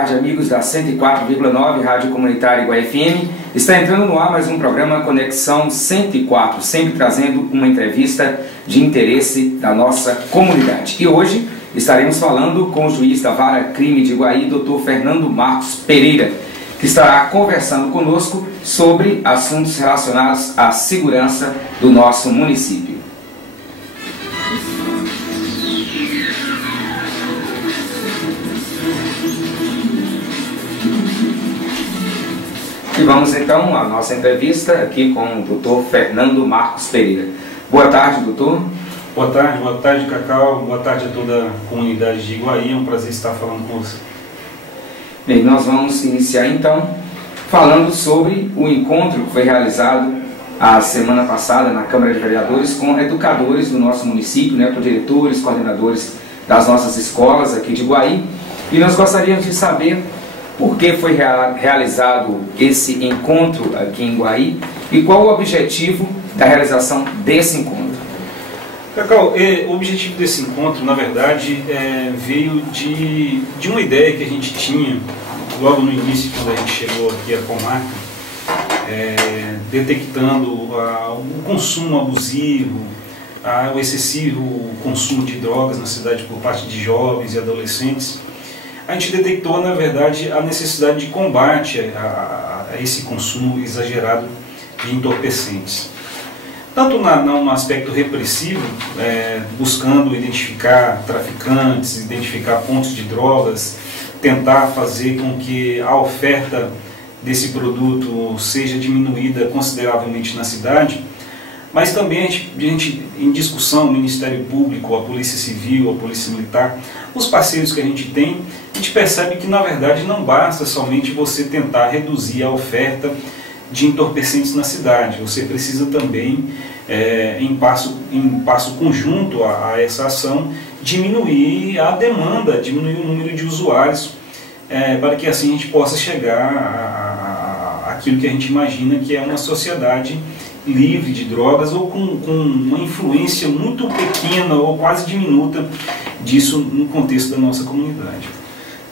Boa tarde, amigos da 104,9 Rádio Comunitária Iguaí FM. Está entrando no ar mais um programa Conexão 104, sempre trazendo uma entrevista de interesse da nossa comunidade. E hoje estaremos falando com o juiz da Vara Crime de Iguaí, Dr. Fernando Marcos Pereira, que estará conversando conosco sobre assuntos relacionados à segurança do nosso município. E vamos então à nossa entrevista aqui com o Dr. Fernando Marcos Pereira. Boa tarde, doutor. Boa tarde, Cacau. Boa tarde a toda a comunidade de Iguaí. É um prazer estar falando com você. Bem, nós vamos iniciar então falando sobre o encontro que foi realizado a semana passada na Câmara de Vereadores com educadores do nosso município, né, com diretores, coordenadores das nossas escolas aqui de Iguaí. E nós gostaríamos de saber por que foi realizado esse encontro aqui em Iguaí e qual o objetivo da realização desse encontro. Cacau, o objetivo desse encontro, na verdade, veio de uma ideia que a gente tinha logo no início, quando a gente chegou aqui à comarca, detectando o consumo abusivo, o excessivo consumo de drogas na cidade por parte de jovens e adolescentes. A gente detectou, na verdade, a necessidade de combate a esse consumo exagerado de entorpecentes. Tanto no aspecto repressivo, buscando identificar traficantes, identificar pontos de drogas, tentar fazer com que a oferta desse produto seja diminuída consideravelmente na cidade, mas também a gente em discussão, o Ministério Público, a Polícia Civil, a Polícia Militar, os parceiros que a gente tem, a gente percebe que na verdade não basta somente você tentar reduzir a oferta de entorpecentes na cidade, você precisa também, em passo conjunto a essa ação, diminuir a demanda, diminuir o número de usuários, para que assim a gente possa chegar àquilo que a gente imagina que é uma sociedade livre de drogas ou com uma influência muito pequena ou quase diminuta disso no contexto da nossa comunidade.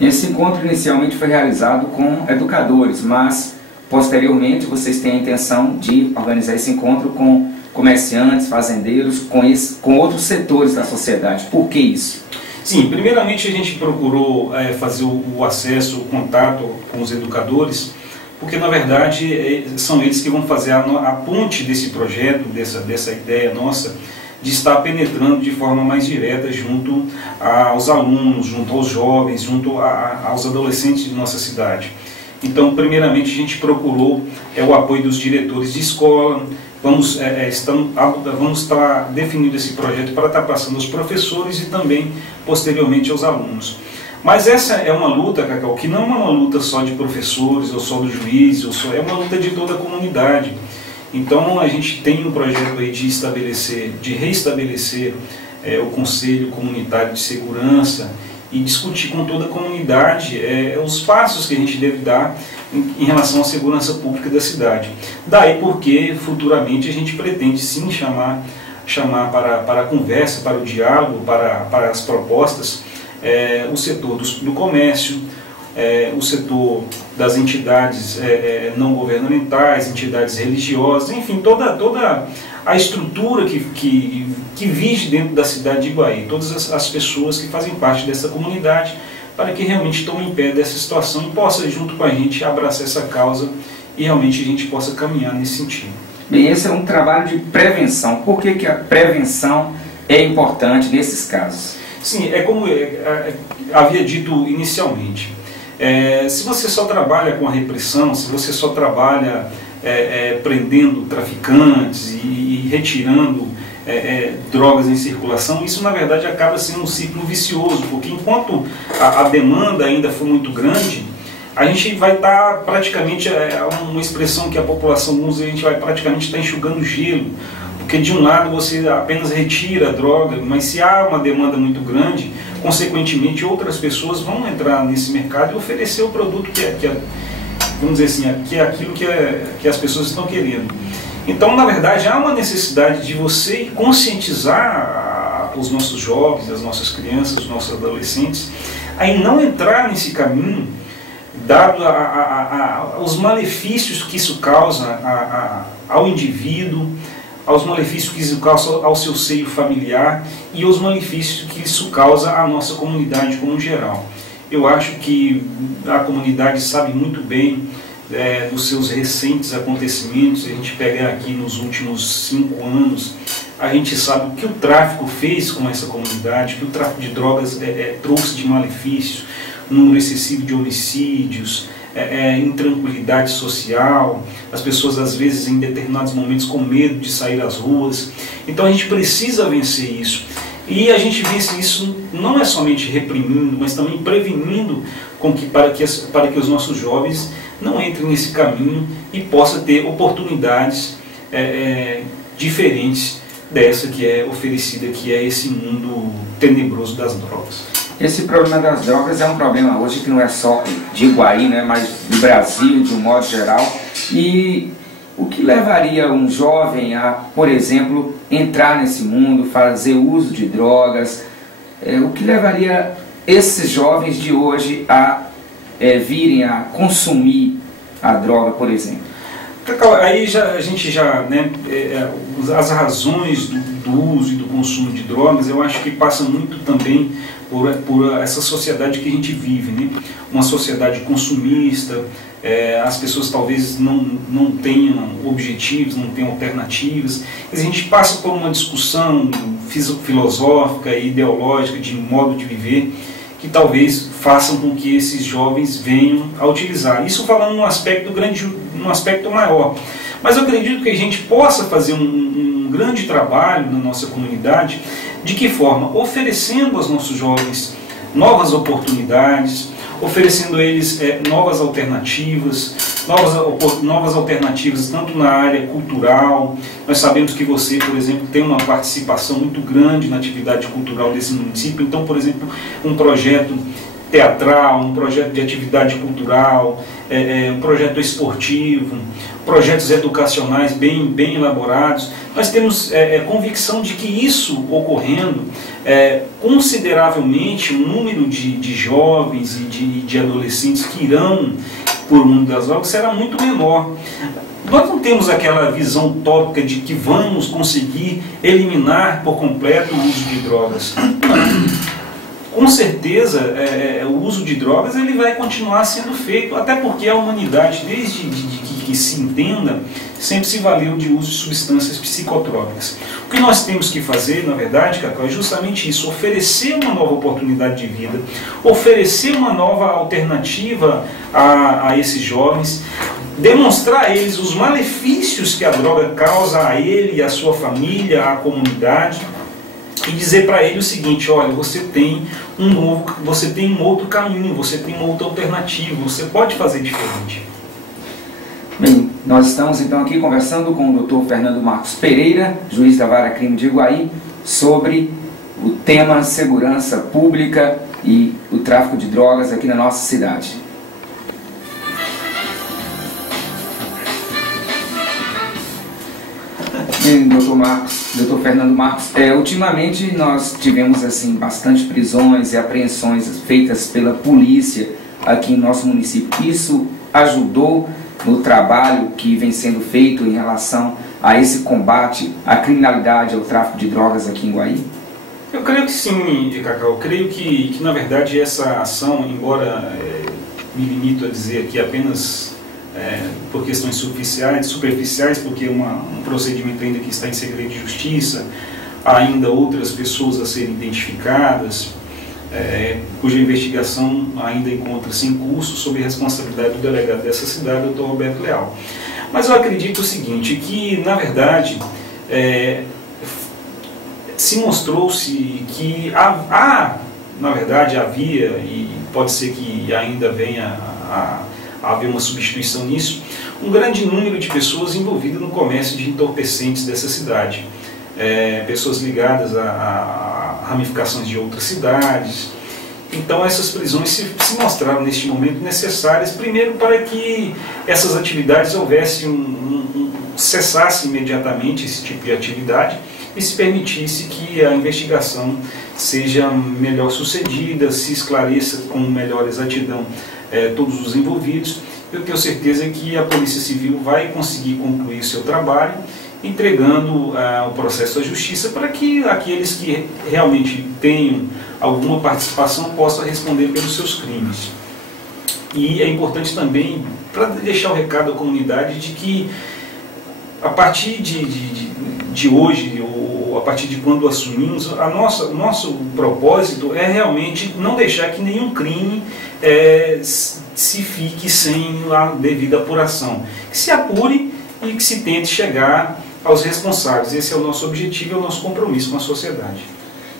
Esse encontro inicialmente foi realizado com educadores, mas posteriormente vocês têm a intenção de organizar esse encontro com comerciantes, fazendeiros, com outros setores da sociedade. Por que isso? Sim, primeiramente a gente procurou fazer o acesso, o contato com os educadores, porque na verdade são eles que vão fazer a ponte desse projeto, dessa ideia nossa, de estar penetrando de forma mais direta junto aos alunos, junto aos jovens, junto aos adolescentes de nossa cidade. Então, primeiramente, a gente procurou o apoio dos diretores de escola. Vamos estar definindo esse projeto para estar passando aos professores e também, posteriormente, aos alunos. Mas essa é uma luta, Cacau, que não é uma luta só de professores, ou só do juiz, é uma luta de toda a comunidade. Então, a gente tem um projeto aí de reestabelecer o Conselho Comunitário de Segurança e discutir com toda a comunidade os passos que a gente deve dar em relação à segurança pública da cidade. Daí porque futuramente a gente pretende sim chamar para a conversa, para o diálogo, para as propostas, o setor do comércio, o setor das entidades não governamentais, entidades religiosas, enfim, toda a estrutura que vige dentro da cidade de Iguaí, todas as pessoas que fazem parte dessa comunidade, para que realmente tomem pé dessa situação e possa, junto com a gente, abraçar essa causa e realmente a gente possa caminhar nesse sentido. Bem, esse é um trabalho de prevenção. Por que a prevenção é importante nesses casos? Sim, é como havia dito inicialmente. Se você só trabalha com a repressão, se você só trabalha prendendo traficantes e retirando drogas em circulação, isso na verdade acaba sendo um ciclo vicioso, porque enquanto a demanda ainda for muito grande, a gente vai estar praticamente, uma expressão que a população usa, a gente vai praticamente estar enxugando gelo, porque de um lado você apenas retira a droga, mas se há uma demanda muito grande, consequentemente outras pessoas vão entrar nesse mercado e oferecer o produto vamos dizer assim, que é aquilo que as pessoas estão querendo. Então, na verdade, há uma necessidade de você conscientizar os nossos jovens, as nossas crianças, os nossos adolescentes, a não entrar nesse caminho dado os malefícios que isso causa ao indivíduo, aos malefícios que isso causa ao seu seio familiar e aos malefícios que isso causa à nossa comunidade como geral. Eu acho que a comunidade sabe muito bem dos seus recentes acontecimentos. A gente pega aqui nos últimos 5 anos, a gente sabe o que o tráfico fez com essa comunidade, o que o tráfico de drogas trouxe de malefícios, número excessivo de homicídios, intranquilidade social, as pessoas às vezes em determinados momentos com medo de sair às ruas. Então a gente precisa vencer isso. E a gente vence isso não é somente reprimindo, mas também prevenindo para que os nossos jovens não entrem nesse caminho e possam ter oportunidades diferentes dessa que é oferecida, que é esse mundo tenebroso das drogas. Esse problema das drogas é um problema hoje que não é só de Iguaí, né, mas do Brasil de um modo geral. E o que levaria um jovem a, por exemplo, entrar nesse mundo, fazer uso de drogas? O que levaria esses jovens de hoje a virem a consumir a droga, por exemplo? Aí a gente já, né, as razões do uso e do consumo de drogas, eu acho que passa muito também por essa sociedade que a gente vive, né? Uma sociedade consumista. As pessoas talvez não tenham objetivos, não tenham alternativas. A gente passa por uma discussão filosófica e ideológica de modo de viver que talvez façam com que esses jovens venham a utilizar. Isso falando num aspecto maior. Mas eu acredito que a gente possa fazer um grande trabalho na nossa comunidade. De que forma? Oferecendo aos nossos jovens novas oportunidades, oferecendo a eles novas alternativas tanto na área cultural. Nós sabemos que você, por exemplo, tem uma participação muito grande na atividade cultural desse município. Então, por exemplo, um projeto teatral, um projeto de atividade cultural, um projeto esportivo, projetos educacionais bem elaborados. Nós temos convicção de que isso ocorrendo, consideravelmente o número de jovens e de adolescentes que irão por mundo das drogas será muito menor. Nós não temos aquela visão utópica de que vamos conseguir eliminar por completo o uso de drogas. Com certeza, o uso de drogas ele vai continuar sendo feito, até porque a humanidade, desde que se entenda, sempre se valeu de uso de substâncias psicotrópicas. O que nós temos que fazer, na verdade, Cacau, é justamente isso: oferecer uma nova oportunidade de vida, oferecer uma nova alternativa a esses jovens, demonstrar a eles os malefícios que a droga causa a ele e a sua família, à comunidade, e dizer para ele o seguinte: olha, você tem um outro caminho, você tem uma outra alternativa, você pode fazer diferente. Bem, nós estamos então aqui conversando com o Dr. Fernando Marcos Pereira, juiz da Vara Crime de Iguaí, sobre o tema segurança pública e o tráfico de drogas aqui na nossa cidade. Bem, Dr. Fernando Marcos, ultimamente nós tivemos assim bastante prisões e apreensões feitas pela polícia aqui em nosso município. Isso ajudou no trabalho que vem sendo feito em relação a esse combate à criminalidade, ao tráfico de drogas aqui em Iguaí? Eu creio que sim, Cacau. Eu creio que na verdade essa ação, embora me limito a dizer aqui apenas por questões superficiais, porque um procedimento ainda que está em segredo de justiça, há ainda outras pessoas a serem identificadas, cuja investigação ainda encontra-se em curso sob responsabilidade do delegado dessa cidade, o Dr. Roberto Leal. Mas eu acredito o seguinte, que na verdade se mostrou-se que na verdade havia, e pode ser que ainda venha a haver uma substituição nisso, um grande número de pessoas envolvidas no comércio de entorpecentes dessa cidade. Pessoas ligadas a ramificações de outras cidades. Então essas prisões se mostraram neste momento necessárias, primeiro para que essas atividades cessasse imediatamente esse tipo de atividade e se permitisse que a investigação seja melhor sucedida, se esclareça com melhor exatidão todos os envolvidos. Eu tenho certeza que a Polícia Civil vai conseguir concluir seu trabalho, entregando o processo à Justiça para que aqueles que realmente tenham alguma participação possam responder pelos seus crimes. E é importante também, para deixar o recado à comunidade, de que a partir de hoje, ou a partir de quando assumimos, o nosso propósito é realmente não deixar que nenhum crime se fique sem a devida apuração. Que se apure e que se tente chegar aos responsáveis. Esse é o nosso objetivo, é o nosso compromisso com a sociedade.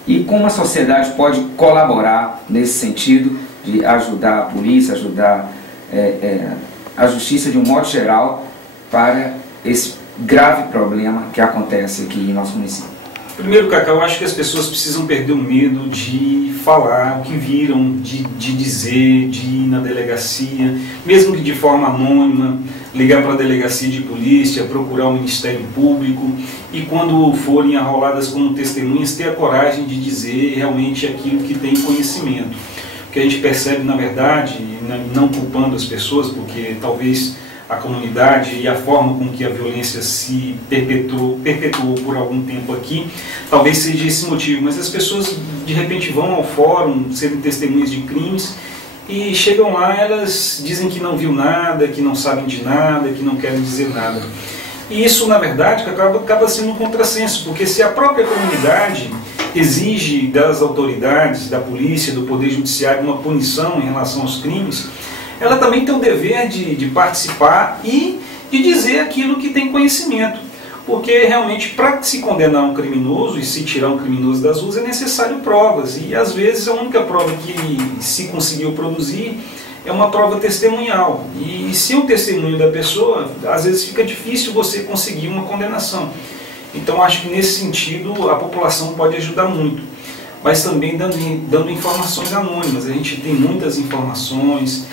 E como a sociedade pode colaborar nesse sentido de ajudar a polícia, ajudar a justiça de um modo geral para esse grave problema que acontece aqui em nosso município? Primeiro, Cacau, eu acho que as pessoas precisam perder o medo de falar o que viram, de dizer, de ir na delegacia, mesmo que de forma anônima, ligar para a delegacia de polícia, procurar o Ministério Público e, quando forem arroladas como testemunhas, ter a coragem de dizer realmente aquilo que tem conhecimento. O que a gente percebe, na verdade, não culpando as pessoas, porque talvez a comunidade e a forma com que a violência se perpetuou por algum tempo aqui, talvez seja esse motivo, mas as pessoas de repente vão ao fórum, serem testemunhas de crimes, e chegam lá, elas dizem que não viu nada, que não sabem de nada, que não querem dizer nada. E isso, na verdade, acaba sendo um contrassenso, porque se a própria comunidade exige das autoridades, da polícia, do Poder Judiciário uma punição em relação aos crimes, ela também tem o dever de participar e de dizer aquilo que tem conhecimento. Porque realmente, para se condenar um criminoso e se tirar um criminoso das ruas, é necessário provas. E às vezes a única prova que se conseguiu produzir é uma prova testemunhal. E sem o testemunho da pessoa, às vezes fica difícil você conseguir uma condenação. Então acho que nesse sentido a população pode ajudar muito. Mas também dando informações anônimas. A gente tem muitas informações.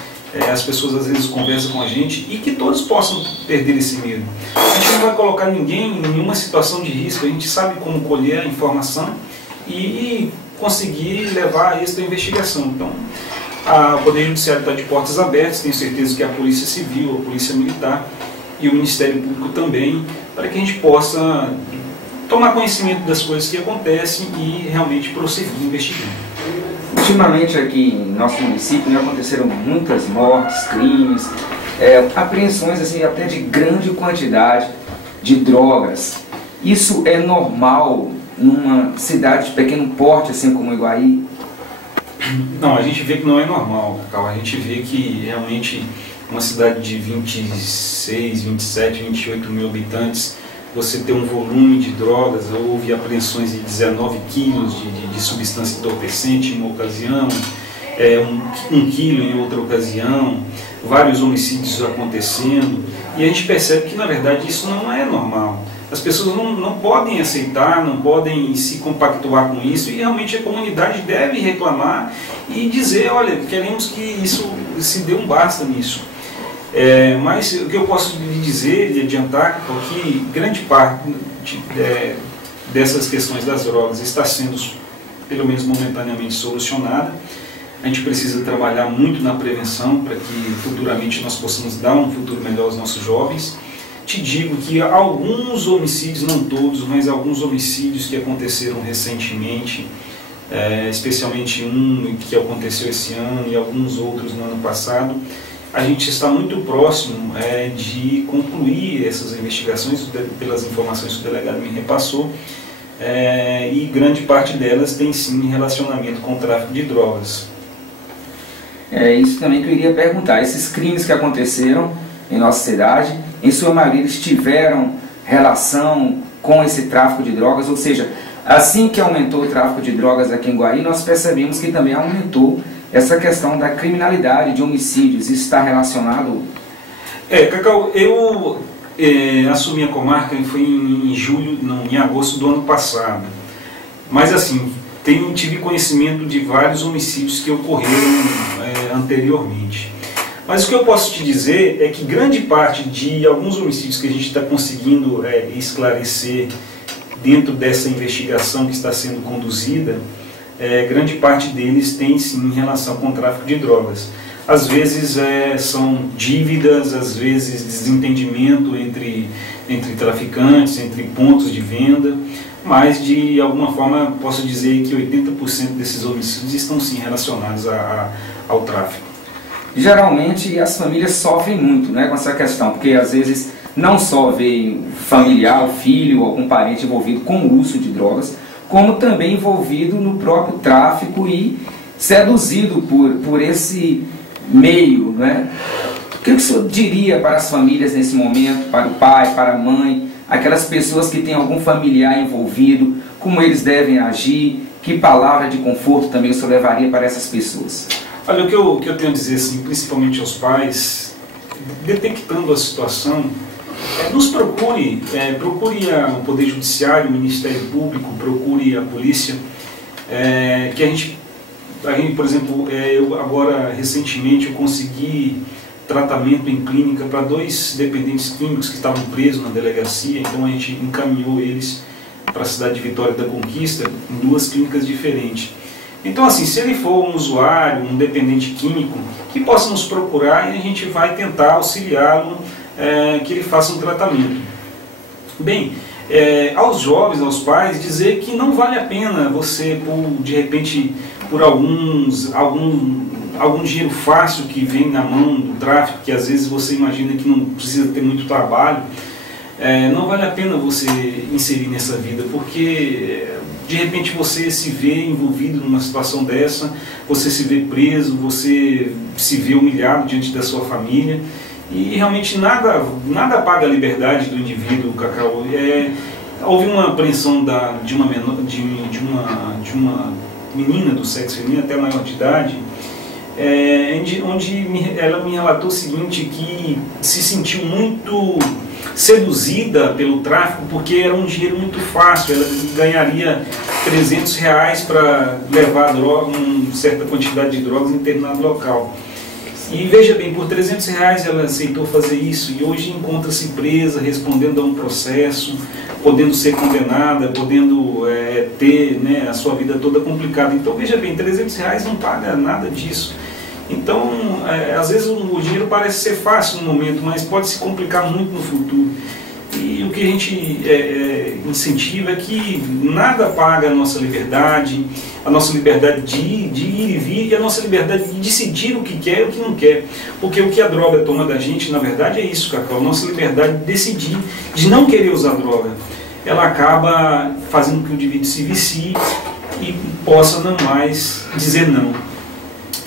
As pessoas às vezes conversam com a gente e que todos possam perder esse medo. A gente não vai colocar ninguém em nenhuma situação de risco, a gente sabe como colher a informação e conseguir levar isso à investigação. Então, o Poder Judiciário está de portas abertas, tenho certeza que a Polícia Civil, a Polícia Militar e o Ministério Público também, para que a gente possa tomar conhecimento das coisas que acontecem e realmente prosseguir investigando. Ultimamente aqui em nosso município aconteceram muitas mortes, crimes, apreensões assim, até de grande quantidade de drogas. Isso é normal numa cidade de pequeno porte, assim como Iguaí? Não, a gente vê que não é normal, Cacau. A gente vê que realmente uma cidade de 26, 27, 28 mil habitantes, você ter um volume de drogas, houve apreensões de 19 quilos de substância entorpecente em uma ocasião, 1 quilo em outra ocasião, vários homicídios acontecendo, e a gente percebe que na verdade isso não é normal. As pessoas não podem aceitar, não podem se compactuar com isso, e realmente a comunidade deve reclamar e dizer, olha, queremos que isso se dê um basta nisso. Mas o que eu posso lhe dizer e adiantar é que grande parte dessas questões das drogas está sendo, pelo menos momentaneamente, solucionada. A gente precisa trabalhar muito na prevenção para que futuramente nós possamos dar um futuro melhor aos nossos jovens. Te digo que alguns homicídios, não todos, mas alguns homicídios que aconteceram recentemente, especialmente um que aconteceu esse ano e alguns outros no ano passado, a gente está muito próximo de concluir essas investigações pelas informações que o delegado me repassou, e grande parte delas tem sim relacionamento com o tráfico de drogas. É isso também que eu iria perguntar. Esses crimes que aconteceram em nossa cidade, em sua maioria eles tiveram relação com esse tráfico de drogas, ou seja, assim que aumentou o tráfico de drogas aqui em Iguaí, nós percebemos que também aumentou essa questão da criminalidade, de homicídios. Isso está relacionado? Cacau, eu assumi a comarca foi em agosto do ano passado. Mas assim, tive conhecimento de vários homicídios que ocorreram anteriormente. Mas o que eu posso te dizer é que grande parte de alguns homicídios que a gente está conseguindo esclarecer dentro dessa investigação que está sendo conduzida, grande parte deles tem sim relação com o tráfico de drogas. Às vezes são dívidas, às vezes desentendimento entre traficantes, entre pontos de venda, mas de alguma forma posso dizer que 80% desses homicídios estão sim relacionados ao tráfico. Geralmente as famílias sofrem muito, né, com essa questão, porque às vezes não só vê familiar, filho, algum parente envolvido com o uso de drogas, como também envolvido no próprio tráfico e seduzido por esse meio, né? O que o senhor diria para as famílias nesse momento, para o pai, para a mãe, aquelas pessoas que têm algum familiar envolvido, como eles devem agir, que palavra de conforto também o senhor levaria para essas pessoas? Olha, o que eu tenho a dizer, assim, principalmente aos pais, detectando a situação, nos procure, procure o Poder Judiciário, o Ministério Público, procure a polícia, que a gente, por exemplo, eu agora recentemente eu consegui tratamento em clínica para 2 dependentes químicos que estavam presos na delegacia, então a gente encaminhou eles para a cidade de Vitória da Conquista em 2 clínicas diferentes. Então, assim, se ele for um usuário, um dependente químico, que possa nos procurar e a gente vai tentar auxiliá-lo, que ele faça um tratamento. Bem, aos jovens, aos pais, dizer que não vale a pena você, de repente, por algum dinheiro fácil que vem na mão do tráfico, que às vezes você imagina que não precisa ter muito trabalho, não vale a pena você inserir nessa vida, porque de repente você se vê envolvido numa situação dessa, você se vê preso, você se vê humilhado diante da sua família, e realmente nada paga a liberdade do indivíduo, Cacau. Houve uma apreensão de uma menina do sexo feminino até maior de idade, onde ela me relatou o seguinte, que se sentiu muito seduzida pelo tráfico porque era um dinheiro muito fácil, ela ganharia R$300 para levar uma certa quantidade de drogas em determinado local. E veja bem, por R$300 ela aceitou fazer isso e hoje encontra-se presa, respondendo a um processo, podendo ser condenada, podendo ter, né, a sua vida toda complicada. Então veja bem, R$300 não paga nada disso. Então, às vezes o dinheiro parece ser fácil no momento, mas pode se complicar muito no futuro. E o que a gente incentiva é que nada paga a nossa liberdade de ir e vir, e a nossa liberdade de decidir o que quer e o que não quer. Porque o que a droga toma da gente, na verdade, é isso, Cacau, a nossa liberdade de decidir, de não querer usar droga. Ela acaba fazendo com que o indivíduo se vicie e possa não mais dizer não.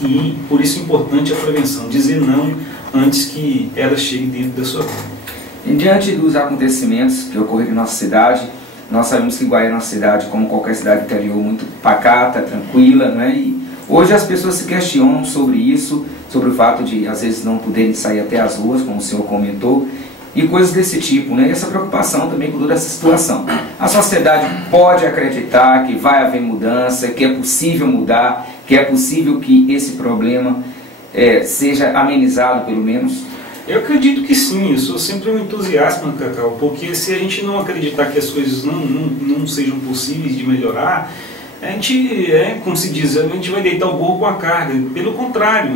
E por isso é importante a prevenção, dizer não antes que ela chegue dentro da sua vida. E diante dos acontecimentos que ocorreram em nossa cidade, nós sabemos que Guaíra é uma cidade, como qualquer cidade interior, muito pacata, tranquila, né? E hoje as pessoas se questionam sobre isso, sobre o fato de às vezes não poderem sair até as ruas, como o senhor comentou, e coisas desse tipo, né? E essa preocupação também com toda essa situação. A sociedade pode acreditar que vai haver mudança, que é possível mudar, que é possível que esse problema seja amenizado, pelo menos? Eu acredito que sim, eu sou sempre um entusiasta, Cacau, porque se a gente não acreditar que as coisas não sejam possíveis de melhorar, a gente, como se diz, a gente vai deitar o burro com a carga. Pelo contrário,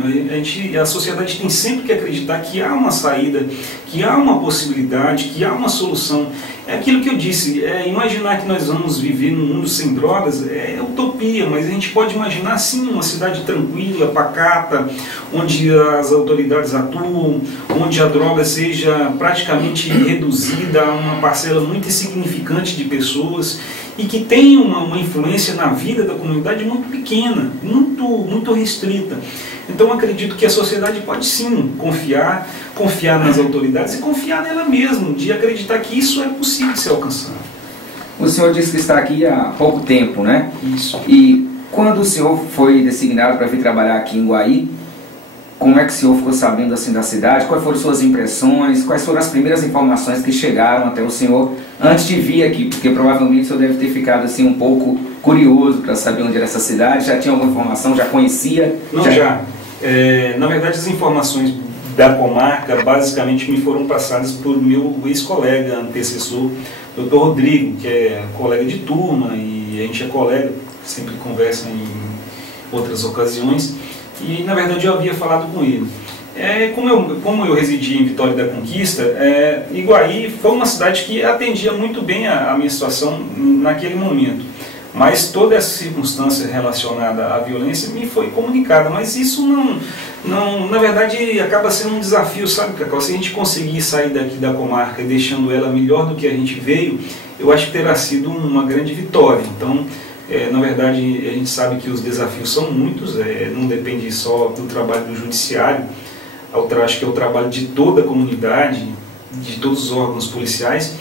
a sociedade tem sempre que acreditar que há uma saída, que há uma possibilidade, que há uma solução. É aquilo que eu disse, imaginar que nós vamos viver num mundo sem drogas é utopia, mas a gente pode imaginar sim uma cidade tranquila, pacata, onde as autoridades atuam, onde a droga seja praticamente reduzida a uma parcela muito insignificante de pessoas e que tenha uma influência na vida da comunidade muito pequena, muito restrita. Então acredito que a sociedade pode sim confiar nas autoridades e confiar nela mesma, de acreditar que isso é possível de ser alcançado. O senhor disse que está aqui há pouco tempo, né? Isso. E quando o senhor foi designado para vir trabalhar aqui em Guaí, como é que o senhor ficou sabendo assim da cidade? Quais foram suas impressões? Quais foram as primeiras informações que chegaram até o senhor antes de vir aqui? Porque provavelmente o senhor deve ter ficado assim um pouco curioso para saber onde era essa cidade. Já tinha alguma informação? Já conhecia? Não, já. Na verdade, as informações da comarca basicamente me foram passadas por meu ex-colega, antecessor, Dr. Rodrigo, que é colega de turma e a gente é colega, sempre conversa em outras ocasiões. e na verdade eu havia falado com ele. Como eu residi em Vitória da Conquista, Iguaí foi uma cidade que atendia muito bem a minha situação naquele momento. Mas toda essa circunstância relacionada à violência me foi comunicada. Mas isso não, na verdade, acaba sendo um desafio, sabe, Cacau? Se a gente conseguir sair daqui da comarca e deixando ela melhor do que a gente veio, eu acho que terá sido uma grande vitória. Então, na verdade, a gente sabe que os desafios são muitos, não depende só do trabalho do judiciário, acho que é o trabalho de toda a comunidade, de todos os órgãos policiais,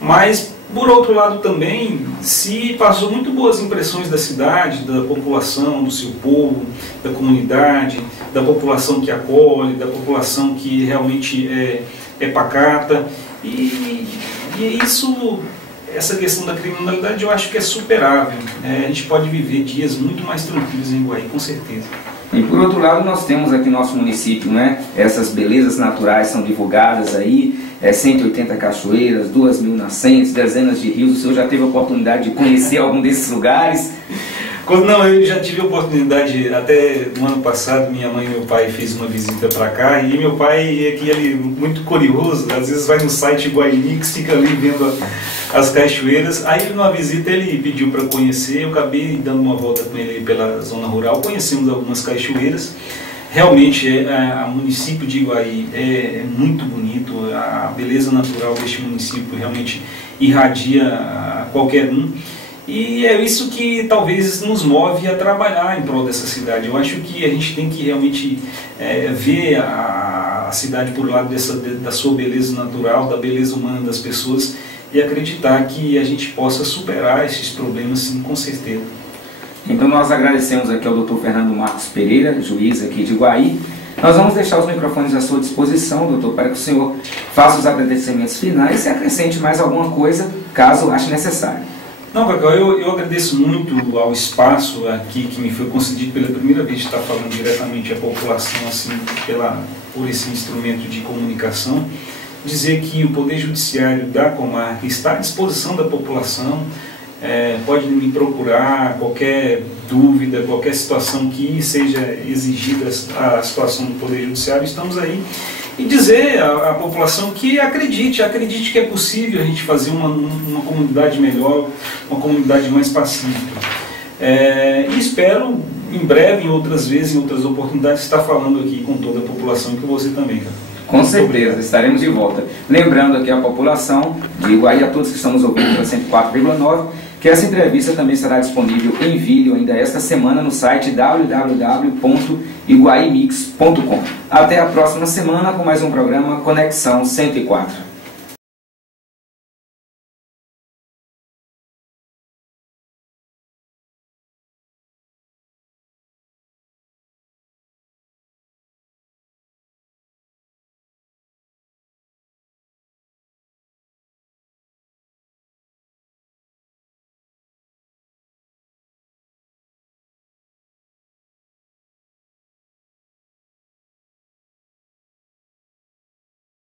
mas, por outro lado também, se passou muito boas impressões da cidade, da população, do seu povo, da comunidade, da população que acolhe, da população que realmente é pacata, e isso, essa questão da criminalidade eu acho que é superável. A gente pode viver dias muito mais tranquilos em Iguaí, com certeza. E por outro lado, nós temos aqui no nosso município, né, essas belezas naturais são divulgadas aí, 180 cachoeiras, 2.000 nascentes, dezenas de rios. O senhor já teve a oportunidade de conhecer algum desses lugares? Não, eu já tive a oportunidade, até no ano passado, minha mãe e meu pai fez uma visita para cá, e meu pai é ele muito curioso, às vezes vai no site Iguaí Mix, fica ali vendo as cachoeiras. Aí numa visita ele pediu para conhecer, eu acabei dando uma volta com ele pela zona rural, conhecemos algumas cachoeiras. Realmente, o município de Iguaí é muito bonito, a beleza natural deste município realmente irradia a qualquer um. E é isso que talvez nos move a trabalhar em prol dessa cidade. Eu acho que a gente tem que realmente ver a cidade por lado da sua beleza natural, da beleza humana das pessoas, e acreditar que a gente possa superar esses problemas, sim, com certeza. Então nós agradecemos aqui ao Dr. Fernando Marcos Pereira, juiz aqui de Iguaí. Nós vamos deixar os microfones à sua disposição, doutor, para que o senhor faça os agradecimentos finais e acrescente mais alguma coisa, caso ache necessário. Não, Cacau, eu agradeço muito ao espaço aqui que me foi concedido pela primeira vez de estar falando diretamente à população, assim, por esse instrumento de comunicação. Dizer que o Poder Judiciário da comarca está à disposição da população, pode me procurar, qualquer dúvida, qualquer situação que seja exigida a situação do Poder Judiciário, estamos aí. E dizer à população que acredite que é possível a gente fazer uma comunidade melhor, uma comunidade mais pacífica. E espero, em breve, em outras vezes, em outras oportunidades, estar falando aqui com toda a população e com você também, cara. Com certeza, estaremos de volta. Lembrando aqui a população de Iguaí, a todos que estão nos ouvindo pela 104,9, que essa entrevista também será disponível em vídeo ainda esta semana no site www.iguaimix.com. Até a próxima semana com mais um programa Conexão 104.